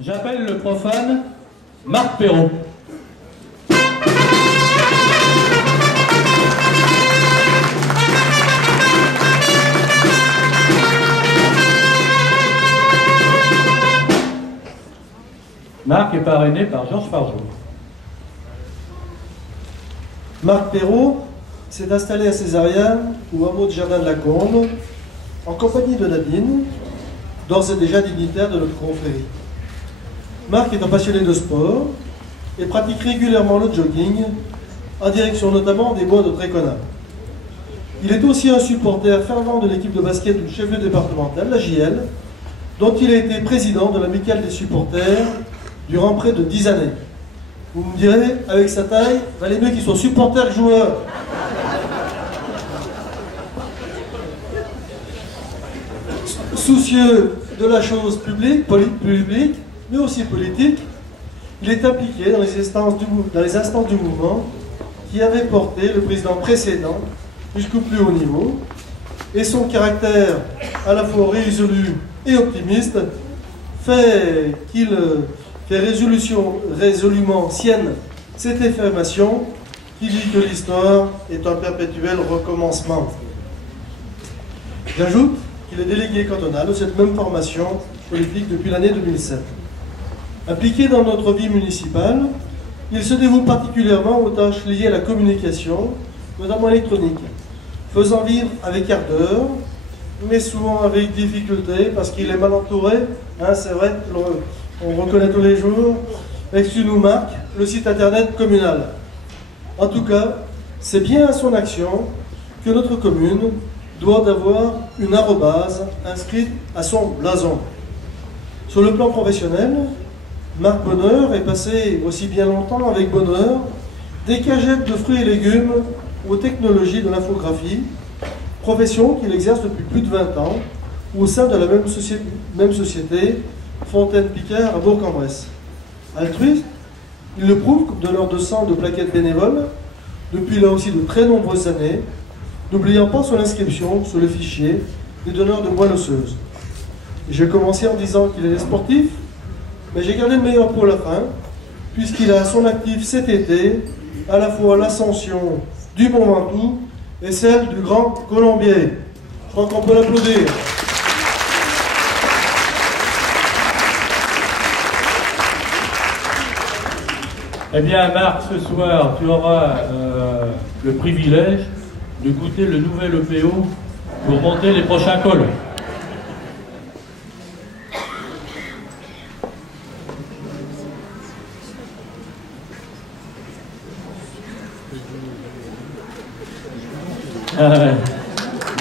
J'appelle le profane Marc Perrault. Marc est parrainé par Georges Fargeau. Marc Perrault s'est installé à Césariane, au hameau de Jardin de la Combe, en compagnie de Nadine, d'ores et déjà dignitaire de notre confrérie. Marc est un passionné de sport et pratique régulièrement le jogging, en direction notamment des bois de Trécona. Il est aussi un supporter fervent de l'équipe de basket du chef-lieu départemental, la JL, dont il a été président de l'amicale des supporters durant près de 10 années. Vous me direz, avec sa taille, il valait mieux qu'il soit supporter que joueur. Soucieux de la chose publique, mais aussi politique, il est impliqué dans les instances du mouvement qui avait porté le président précédent jusqu'au plus haut niveau, et son caractère à la fois résolu et optimiste fait qu'il fait résolument sienne cette affirmation qui dit que l'histoire est un perpétuel recommencement. J'ajoute qu'il est délégué cantonal de cette même formation politique depuis l'année 2007. Impliqué dans notre vie municipale, il se dévoue particulièrement aux tâches liées à la communication, notamment électronique, faisant vivre avec ardeur, mais souvent avec difficulté, parce qu'il est mal entouré, hein, c'est vrai, on reconnaît tous les jours, excuse-nous Marc, le site internet communal. En tout cas, c'est bien à son action que notre commune doit avoir une arrobase inscrite à son blason. Sur le plan professionnel, Marc Bonheur est passé aussi bien longtemps avec bonheur des cagettes de fruits et légumes aux technologies de l'infographie, profession qu'il exerce depuis plus de 20 ans au sein de la même société, Fontaine-Picard à Bourg-en-Bresse. Altruiste, il le prouve comme donneur de sang de plaquettes bénévoles depuis là aussi de très nombreuses années, n'oubliant pas son inscription sur le fichier des donneurs de moelle osseuse. J'ai commencé en disant qu'il est sportif, mais j'ai gardé le meilleur pour la fin, puisqu'il a à son actif cet été à la fois l'ascension du Mont Ventoux et celle du Grand Colombier. Je crois qu'on peut l'applaudir. Eh bien, Marc, ce soir, tu auras le privilège de goûter le nouvel EPO pour monter les prochains cols.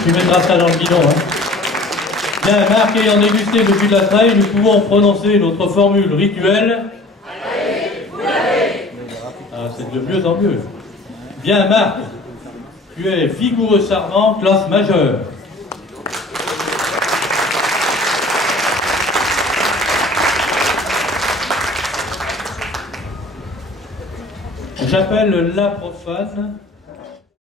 Tu mettras ça dans le bidon. Hein. Bien, Marc ayant dégusté depuis la traille, nous pouvons prononcer notre formule rituelle. Ah, c'est de mieux en mieux. Bien, Marc, tu es vigoureux sarment, classe majeure. J'appelle la profane